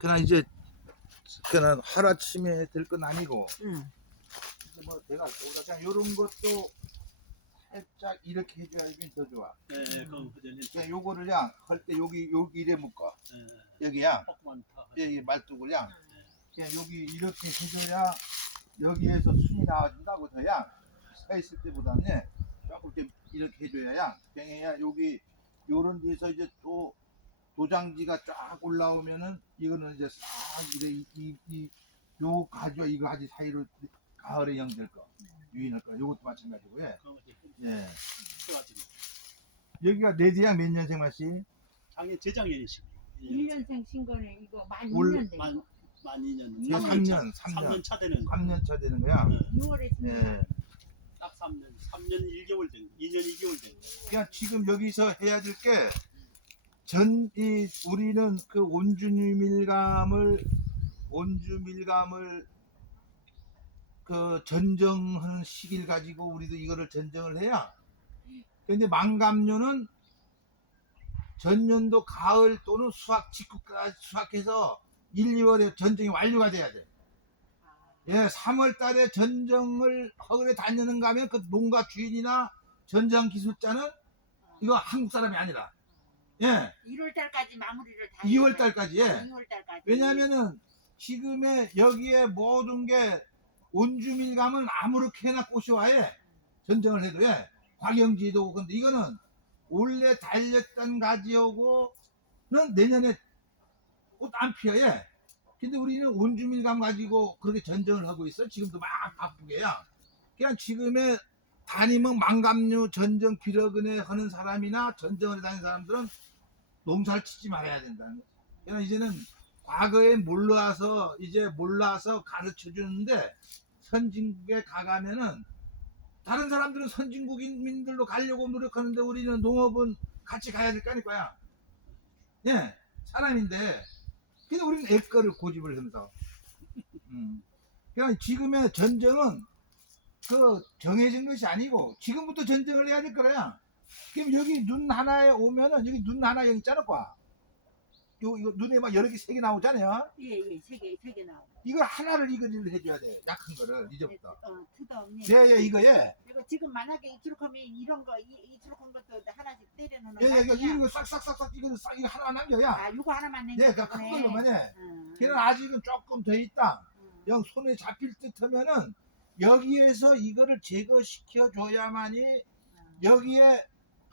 그냥 이제 그냥 하루아침에 될 건 아니고 응. 이제 뭐 내가 보다 그냥 이런 것도 살짝 이렇게 해줘야 이게 더 좋아. 예, 예, 그럼 그전에 그냥 요거를야 할때 여기 여기 이래 묶어 예, 여기야 턱만 타. 여기 말뚝을야 그냥 여기 이렇게 해줘야 여기에서 순이 나와준다고 더야 서 있을 때보다는 예, 조금 이렇게 이렇게 해줘야 그냥 해야 여기 요런 데서 이제 또 도장지가 쫙 올라오면은 이거는 이제 싹 이래 이이요 가지와 이 가지 사이로 가을에 연결 거 유인할 거 요것도 마찬가지고 예. 예. 여기가 내대양 몇 년생 맛이? 작년 재작년이시고. 1년생 신거는 이거 만 올- 2년 돼. 만, 만 2년. 이거 3년, 3년. 3년 차 되는 거. 3년 차 되는 거야. 6월에 예. 딱 3년. 3년 1개월 된 거. 2년 2개월 된 거. 그냥 지금 여기서 해야 될 게 전 이 우리는 그 온주밀감을 온주밀감을 그 전정하는 시기를 가지고 우리도 이거를 전정을 해야. 근데 망감류는 전년도 가을 또는 수확 직후까지 수확해서 1, 2월에 전정이 완료가 돼야 돼. 예, 3월 달에 전정을 허그에 다니는가 하면 그 농가 주인이나 전정 기술자는 이거 한국 사람이 아니라 예. 1월 달까지 마무리를 다 2월 달까지 예. 2월 달까지. 왜냐면은 지금의 여기에 모든 게 온주밀감은 아무렇게나 꼬셔와예 전정을 해도 예. 과경지도 오고 근데 이거는 원래 달렸던 가지하고는 내년에 꽃 안 피어 예. 근데 우리는 온주밀감 가지고 그렇게 전정을 하고 있어. 지금도 막 바쁘게요 그냥 지금의 다니면 망감류 전정 비러근에 하는 사람이나 전정을 다니는 사람들은 농사를 치지 말아야 된다는 거죠. 그냥 이제는 과거에 몰라서 이제 몰라서 가르쳐 주는데 선진국에 가가면은 다른 사람들은 선진국인민들로 가려고 노력하는데 우리는 농업은 같이 가야 될 거 아닐까요? 예, 사람인데 근데 우리는 애거를 고집을 하면서 음. 그냥 지금의 전쟁은 그 정해진 것이 아니고 지금부터 전쟁을 해야 될 거야. 그럼 여기 눈 하나에 오면은 여기 눈 하나 여기 있잖아, 과. 요 이거 눈에 막 여러 개 세 개 나오잖아요. 예 예 세 개 세개 나오고. 이걸 하나를 이거를 해줘야 돼. 약한 거를 이제부터. 어 투덕니. 예, 예, 이거 예. 이거 지금 만약에 이트룩하면 이런 거 이, 이트룩한 것도 하나씩 때려놓는 예, 거 예, 이거 아니야? 이거 싹싹싹싹 이거 싹 이거 하나 남겨야. 아 요거 하나만 낸 예, 거그큰 걸로만 해. 응. 걔는 아직은 조금 더 있다. 응. 영 손에 잡힐 듯 하면은 여기에서 이거를 제거시켜 줘야만이 응. 여기에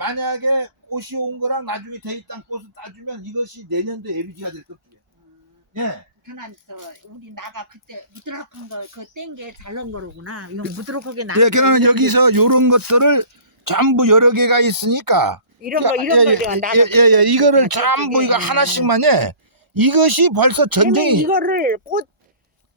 만약에 꽃이 온 거랑 나중에 돼 있던 꽃을 따주면 이것이 내년도 예비지가 될 겁니다. 응. 예. 그난 저 우리 나가 그때 무드럭한 거그뗀게잘 넣은 거로구나. 이거 무드럭하게 나. 예, 그러면 여기서 요런 것들을 전부 여러 개가 있으니까 이런 거 이런 예, 걸 예, 내가 나. 예, 예, 예, 이거를 전부 이거 예. 하나씩만 해. 이것이 벌써 전쟁이 이거를 꽃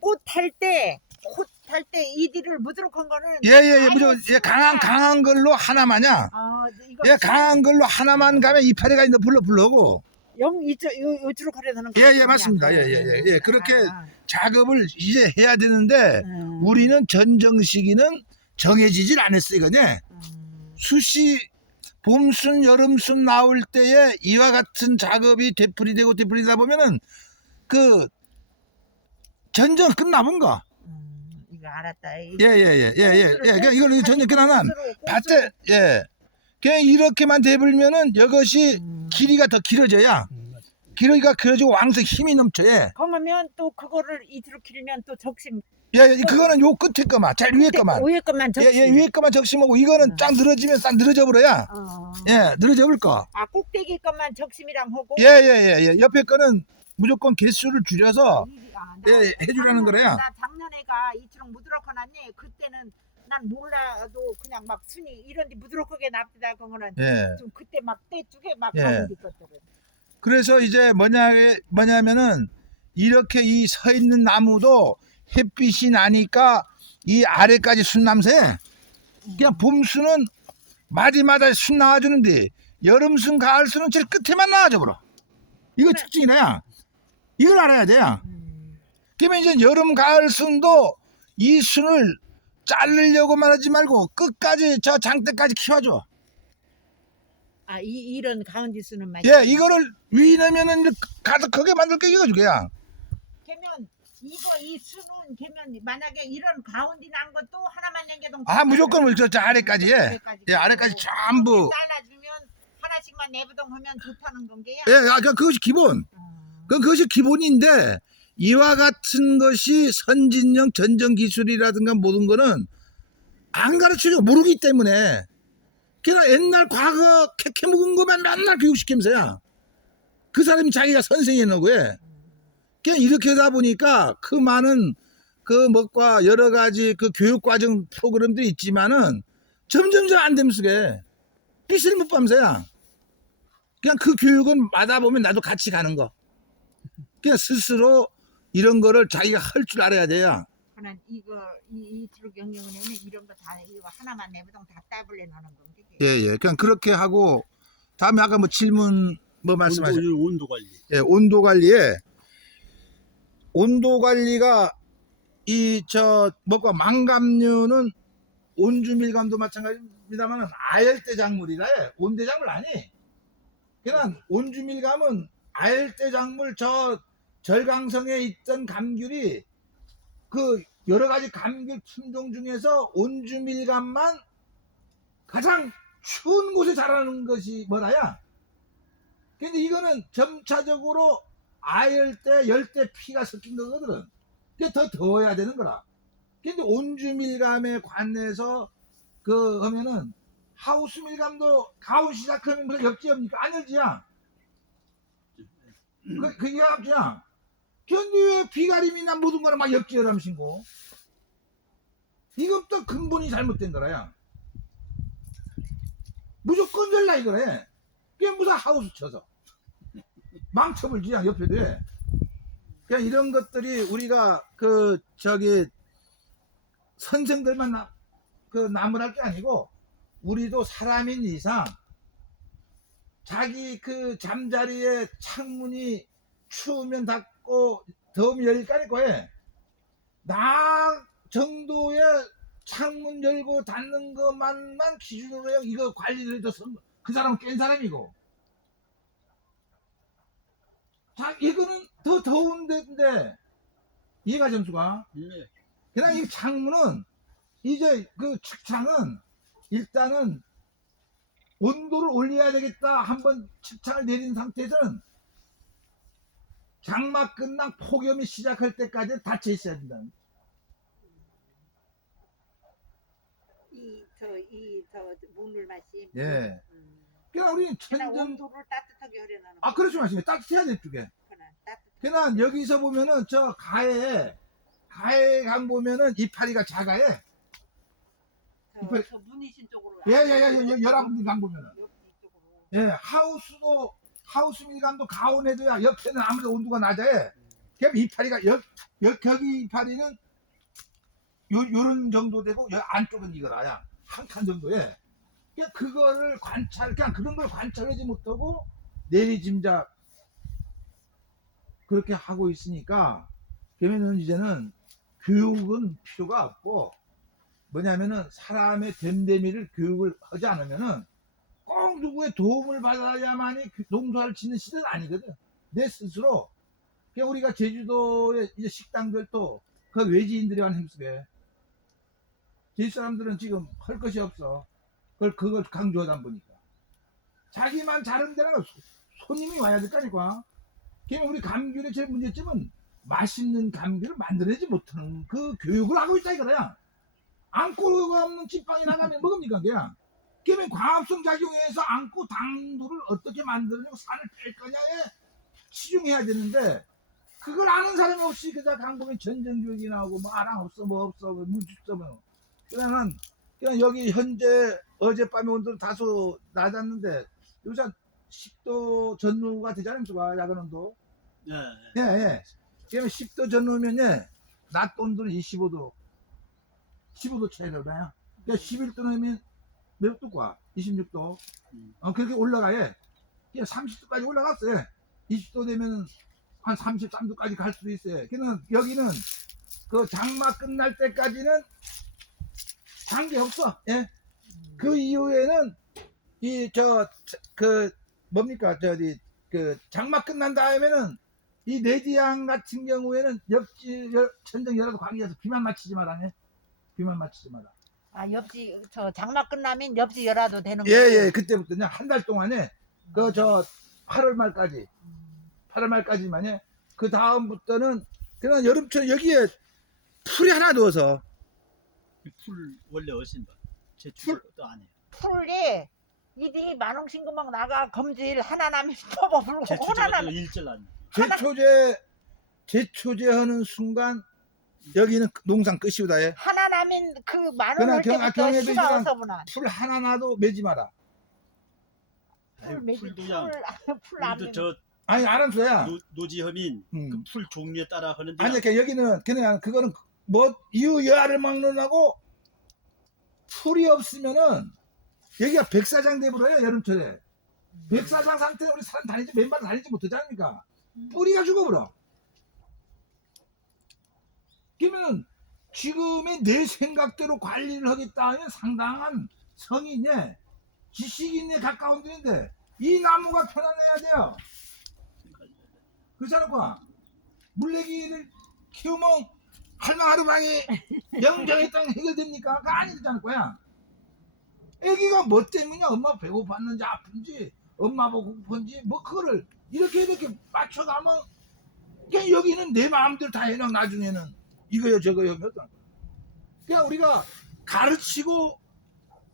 꽃 탈 때 꽃 탈때 이디를 무드럭한 거는 예, 예, 예, 무조건 예, 강한. 강한 걸로 하나만이야. 아 이거 예, 강한 걸로 하나만 가면 이파리가 있는 불러 불러고 영 이쪽 요 요쪽으로 하려는 예, 예, 맞습니다. 예, 예, 예, 예. 그렇게 작업을 이제 해야 되는데 우리는 전정 시기는 정해지질 않았어 이거네. 수시 봄순 여름순 나올 때에 이와 같은 작업이 되풀이되고 되풀이다 보면은 그 전정 끝나본 거. 이거 알았다. 예 예 예 예 예, 예, 예. 그냥 이걸 전정 끝나면 밭에 예. 그냥 이렇게만 되불면은 이것이 길이가 더 길어져야 길이가 길어지고 왕성 힘이 넘쳐. 예. 그러면 또 그거를 이대로 길면 또 적심. 예, 예, 그거는 요 끝에 거만, 제일 위에 거만. 위에 것만 예, 적심. 예, 위에 거만 적심하고 이거는 음. 쫙 늘어지면 싹 늘어져 버려야. 어. 예, 늘어져 볼 거. 아 꼭대기 것만 적심이랑 하고. 예, 예, 예, 예. 옆에 거는 무조건 개수를 줄여서 이- 아, 예, 작년에- 거래요. 나 작년에가 이처럼 무드럭해 놨니 그때는 난 몰라도 그냥 막 순이 이런데 무드럭하게 납니다 그거는 예. 좀 그때 막 떼주게 막 예. 데 것들은. 그래서 이제 뭐냐, 뭐냐면은 이렇게 이 서 있는 나무도 햇빛이 나니까 이 아래까지 순남새. 그냥 봄수는 마디마다 순 나와주는데 여름순, 가을순은 제일 끝에만 나와줘 버려. 이거 특징이야. 이걸 알아야 돼. 음. 그러면 이제 여름, 가을 순도 이 순을 자르려고만 하지 말고 끝까지 저 장대까지 키워줘. 아 이, 이런 가운데 수는 말. 예, 이거를 위내면은 이제 가득하게 만들게 이거죠, 그냥. 그러면 이거 이 수는 되면 만약에 이런 가운데 난 것도 하나만 남겨도 아 무조건 우리 저, 저 아래까지 예. 아래까지 예 아래까지 전부 잘라주면 하나씩만 내부동 하면 좋다는 건게요. 예 아, 그- 그것이 기본 음. 그 그것이 기본인데 이와 같은 것이 선진형 전정 기술이라든가 모든 거는 안 가르쳐줘. 모르기 때문에. 그냥 옛날 과거 캐캐 묵은 것만 맨날 교육시키면서야. 그 사람이 자기가 선생이 놓고 해. 그냥 이렇게 하다 보니까 그 많은 그 뭐과 여러 가지 그 교육 과정 프로그램들이 있지만은 점점점 안 되면서 게 빛을 못 밤새야. 그냥 그 교육은 마다 보면 나도 같이 가는 거. 그냥 스스로 이런 거를 자기가 할 줄 알아야 돼요. 그는 이거 이 이트로 경영은에는 이런 거 다 이거 하나만 내부동 다 따블레 나는 건게. 예, 예. 그냥 그렇게 하고 다음에 아까 뭐 질문 뭐 말씀하셨 온도, 온도 관리. 예, 온도 관리에 온도 관리가 이 저 뭐가 망감류는 온주밀감도 마찬가지입니다만 아열대 작물이라 해. 온대 작물 아니. 그냥 온주밀감은 아열대 작물 저 절강성에 있던 감귤이 그 여러 가지 감귤 품종 중에서 온주밀감만 가장 추운 곳에 자라는 것이 뭐라야? 근데 이거는 점차적으로 아열대, 열대 피가 섞인 거거든. 그게 더 더워야 되는 거라. 근데 온주밀감에 관해서 그 하면은 하우스 밀감도 가온 시작하면? 안 열지야. 그, 그게 합지야. 근데 왜 비가림이나 모든 거는 막 역지열함 신고. 이것도 근본이 잘못된 거라야. 무조건 열라 이거래. 그게 무슨 하우스 쳐서. 망쳐불지야 옆에도 해. 그냥 이런 것들이 우리가 그 저기 선생들만 나, 그 나무랄 게 아니고 우리도 사람인 이상 자기 그 잠자리에 창문이 추우면 닫고 더우면 열까니까 해. 나 정도의 창문 열고 닫는 것만만 기준으로 해 이거 관리를 해줘서 그 사람은 깬 사람이고 자 이거는 더 더운 데인데 이해가 점수가 네. 그냥 이 창문은 이제 그 측창은 일단은 온도를 올려야 되겠다 한번 측창을 내린 상태에서는 장마 끝난 폭염이 시작할 때까지 닫혀 있어야 된다. 이저이저 문을 마심. 예. 음. 그냥 우리 그냥 천정 온도를 따뜻하게 하려는. 아 그렇지 마십니다. 따뜻해야 될 쪽에. 따뜻. 그냥 여기서 보면은 저 가에 가에 강 보면은 이파리가 작아해. 이빨- 저, 저 문이신 쪽으로. 예예예 여러분들 강 보면은 여기 이쪽으로. 예 하우스도 하우스 밀감도 가온에도야. 옆에는 아무래도 온도가 낮아요. 그럼 이파리가 여, 여 거기 이파리는 요 요런 정도 되고 여 안쪽은 이거라야 한 칸 정도에. 그냥 그거를 관찰 그냥 그런 걸 관찰하지 못하고 내리짐작 그렇게 하고 있으니까 그러면은 이제는 교육은 필요가 없고 뭐냐면은 사람의 됨됨이를 교육을 하지 않으면은 꼭 누구의 도움을 받아야만이 그 농사를 짓는 시대는 아니거든. 내 스스로 그냥 우리가 제주도의 이제 식당들도 그 외지인들이 완 힘쓰게. 제주 사람들은 지금 할 것이 없어. 그걸 그걸 강조하다 보니까 자기만 잘하는 데는 손님이 와야 될 거니까. 그러면 우리 감귤의 제일 문제점은 맛있는 감귤을 만들어내지 못하는 그 교육을 하고 있다 이거야. 안고가 없는 찐빵이 나가면 먹습니까 그냥. 그러면 과합성 작용해서 안고 당도를 어떻게 만들어내고 산을 뺄 거냐에 치중해야 되는데 그걸 아는 사람이 없이 그자 강보면 전쟁 교육이 나오고 뭐 아랑 없어 뭐 없어 뭐 문축서 뭐 그냥은 그냥 여기 현재 어젯밤에 온도는 다소 낮았는데 요새 10도 전후가 되잖아요 수가 야간 온도 네. 예, 예. 그러면 10도 전후면요 낮 온도는 25도 15도 차이가 나요 그러니까 11도면 몇 도가 26도 음. 어, 그렇게 올라가요 그냥 30도까지 올라갔어요 20도 되면은 한 33도까지 갈 수도 있어요 그는 여기는 그 장마 끝날 때까지는 장기 없어 예. 그 이후에는 이 저 그 뭡니까 저기 그 장마 끝난 다음에는 이 내지양 같은 경우에는 옆지 천정 열어도 관계에서 비만 맞히지 마라네. 비만 맞히지 마라. 아 옆지 저 장마 끝나면 옆지 열어도 되는 예, 거지? 예. 그때부터 한달 동안에 그 저 8월 말까지 음. 8월 말까지만요. 그 다음부터는 그냥 여름철 여기에 풀이 하나 넣어서 풀 원래 어신다. 제 출도 안 해. 풀이 이디 만홍신금막 나가 검질 하나 나면 뽑아 불고 하나 제출자가 나면 일절 안 해. 제초제 제초제 하는 순간 여기는 농상 끝이다 해. 하나 나면 그 그냥 만원 경- 아, 올 때부터 경협이 씨가 그냥- 어서구나 풀 하나 놔도 매지 마라. 풀 아유, 매지 풀도 양. 풀풀안 우리도 저 아니 알았어야. 노, 노지험인 음. 그풀 종류에 따라 하는데 아니 그러니까 여기는 그냥 그거는 뭐 이유 여하를 막론하고 풀이 없으면은 여기가 백사장 대부로요 여름철에 백사장 상태에 우리 사람 다니지 맨발 다니지 못하지 않습니까 뿌리가 죽어버려 그러면 지금의 내 생각대로 관리를 하겠다 하면 상당한 성인의 지식인에 가까운 데인데 이 나무가 편안해야 돼요 그렇지 않을까? 물레기를 키우면 할망 하루방에 영정의 땅 해결됩니까? 그거 아니지 않을 거야. 애기가 뭐 때문이냐? 엄마 배고팠는지 아픈지 엄마 보고 고픈지 뭐 그거를 이렇게 이렇게 맞춰가면 그냥 여기는 내 마음대로 다 해놔 나중에는 이거요 저거요 몇 번. 그냥 우리가 가르치고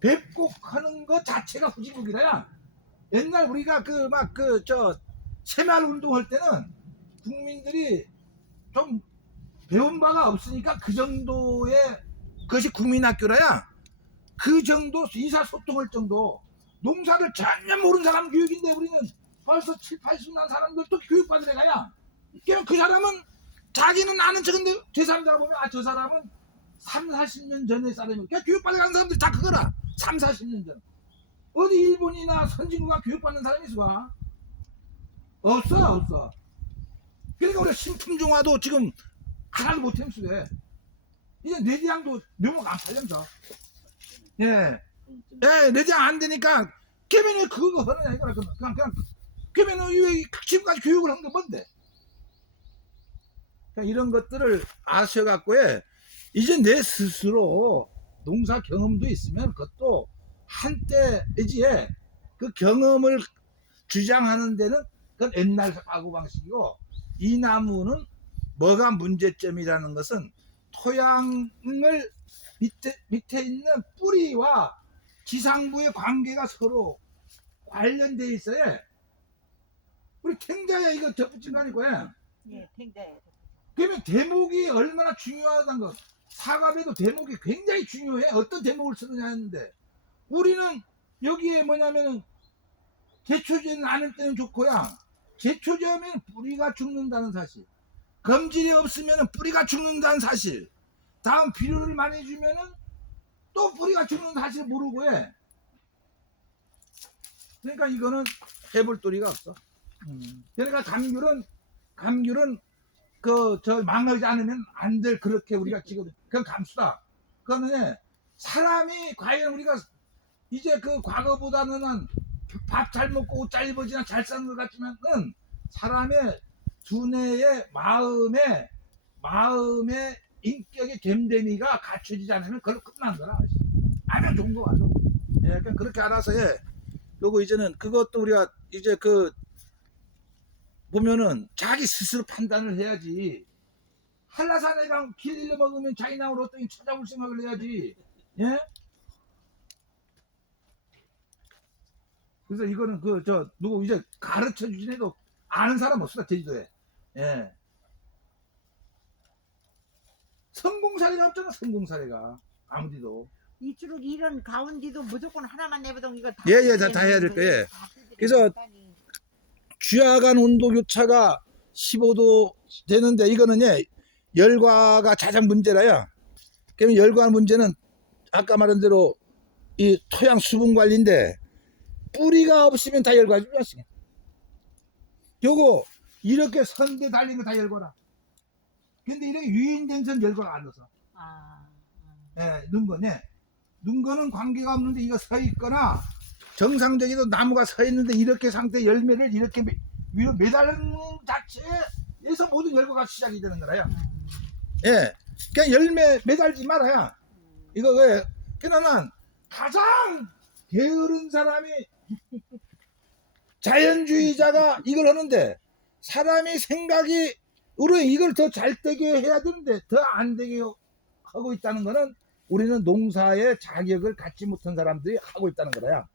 뵙고 하는 것 자체가 후진국이라 옛날 우리가 그 막 그 저 새마을 운동할 때는 국민들이 좀 배운 바가 없으니까 그 정도의 그것이 국민학교라야. 그 정도 의사소통할 정도. 농사를 전혀 모르는 사람 교육인데 우리는 벌써 7, 80만 사람들도 교육받으러 가야. 그냥 그 사람은 자기는 아는 척인데 제3자가 보면 아 저 사람은 3, 40년 전의 사람이 그냥 교육받으러 가는 사람들이 다 그거라. 3, 40년 전. 어디 일본이나 선진국가 교육받는 사람이 있어봐. 없어 없어. 그러니까 우리가 신품종화도 지금 하나도 수돼 이제 내지양도 묘목 안 팔면서. 예, 예 내지양 안 되니까 걔면은 그거 하느냐 이거라 그냥 그냥 걔면은 왜 지금까지 교육을 한 게 뭔데 이런 것들을 아셔갖고 예, 이제 내 스스로 농사 경험도 있으면 그것도 한때 이지에 그 경험을 주장하는 데는 그건 옛날 사고 방식이고 이 나무는 뭐가 문제점이라는 것은 토양을 밑에 밑에 있는 뿌리와 지상부의 관계가 서로 관련돼 있어야 우리 탱자야 이거 덧붙인 거 아니고요. 예, 굉장히 그러면 대목이 얼마나 중요하다는 것. 사과배도 대목이 굉장히 중요해. 어떤 대목을 쓰느냐 했는데 우리는 여기에 뭐냐면은 제초제는 않을 때는 좋고야. 제초제하면 뿌리가 죽는다는 사실. 검질이 없으면 뿌리가 죽는다는 사실. 다음 비료를 많이 주면은 또 뿌리가 죽는 사실 모르고 해. 그러니까 이거는 해볼 도리가 없어. 그러니까 감귤은 감귤은 그 저 망하지 않으면 안 될 그렇게 우리가 지금 그건 감수다. 그거는 사람이 과연 우리가 이제 그 과거보다는 밥 잘 먹고 옷 잘 입어지나 잘 사는 것 같지만은 사람의 두뇌의 마음의 마음의 인격의 됨됨이가 갖춰지지 않으면 그걸로 끝난 거라. 아주 좋은 거 같아. 예, 그러니까 그렇게 알아서 해. 요거 이제는 그것도 우리가 이제 그 보면은 자기 스스로 판단을 해야지. 한라산에 가면 길 잃어 먹으면 자기 나무로 어떻게 찾아볼 생각을 해야지. 예? 그래서 이거는 그 저 누구 이제 가르쳐 주진 해도 아는 사람 없어 제주도에. 예. 성공 사례가 없잖아 성공 사례가 아무데도. 이쪽 이런 가운데도 무조건 하나만 내보던 이거 다 예, 예, 다- 다 해야 될 거예요. 그래서 쥐하간 온도 교차가 15도 되는데 이거는 예, 열과가 가장 문제라요. 그러면 열과 문제는 아까 말한 대로 이 토양 수분 관리인데 뿌리가 없으면 다 열과 주지 요거 이렇게 선대 달린 거 다 열거라. 근데 이렇게 유인된 선 열거가 안 넣어서. 아, 예, 눈 거네. 눈 거는 관계가 없는데 이거 서 있거나 정상적이도 나무가 서 있는데 이렇게 상태 열매를 이렇게 매- 위로 매달는 자체에 에서 모든 열과가 시작이 되는 거라요. 음. 예. 그냥 열매 매달지 말아야. 이거 왜? 그러나 가장 게으른 사람이 자연주의자가 이걸 하는데 사람이 생각이 우리 이걸 더 잘 되게 해야 되는데 더 안 되게 하고 있다는 거는 우리는 농사의 자격을 갖지 못한 사람들이 하고 있다는 거야.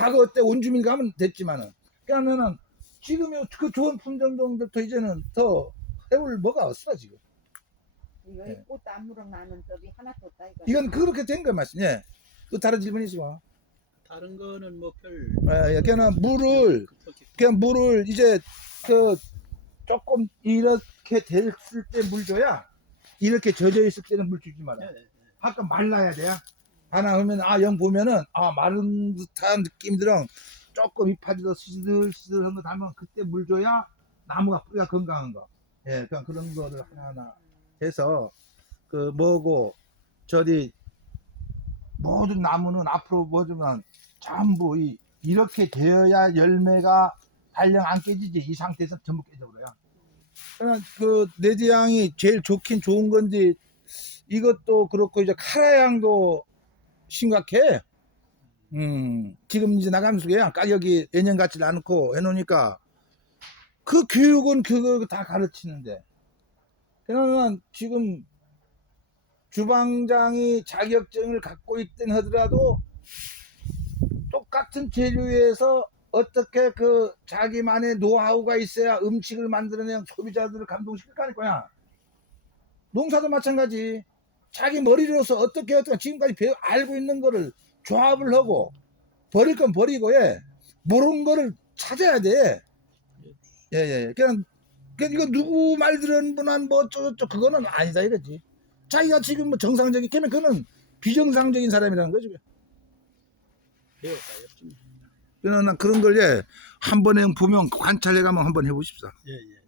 과거 때 온주민 가면 됐지만은 그러면은 지금 그 좋은 품종들부터 이제는 더 해올 뭐가 없어 지금. 이거 네. 꽃 안무럭 나는 떡이 하나도 없다 이거. 이건 그렇게 된 거 맞지? 예. 또 다른 질문 있어? 다른 거는 뭐 별 예, 그냥 물을 그냥 물을 이제 그 조금 이렇게 됐을 때 물 줘야 이렇게 젖어 있을 때는 물 주지 마라. 아까 말라야 돼요. 하나 하면 아 영 보면은 아 마른 듯한 느낌 들어 조금 이파리도 시들시들한 거 닮으면 그때 물 줘야 나무가 뿌리가 건강한 거. 예, 그냥 그런 거를 하나하나 해서 그 뭐고 저리 모든 나무는 앞으로 뭐지만 전부 이 이렇게 되어야 열매가 달령 안 깨지지 이 상태에서 전부 깨져버려요. 그냥 그 레드향이 제일 좋긴 좋은 건지 이것도 그렇고 이제 카라향도 심각해. 음 지금 이제 나가면서 그냥 가격이 예년 같지 않고 해놓으니까 그 교육은 그거 다 가르치는데 그러면 지금 주방장이 자격증을 갖고 있든 하더라도 똑같은 재료에서 어떻게 그 자기만의 노하우가 있어야 음식을 만들어내는 소비자들을 감동시킬 거 아닐 거야. 농사도 마찬가지. 자기 머리로서 어떻게 어떻게 지금까지 배워 알고 있는 거를 조합을 하고 버릴 건 버리고 예. 모르는 거를 찾아야 돼. 예, 예. 그냥, 그냥 이거 누구 말 들은 분한 뭐 어쩌고저쩌고 그거는 아니다 이거지. 자기가 지금 뭐 정상적인 걔면 그는 비정상적인 사람이라는 거지. 배워가야지 그러나 그런 걸 예, 한 번에 보면 관찰해 가면 한번 해보십사. 예 예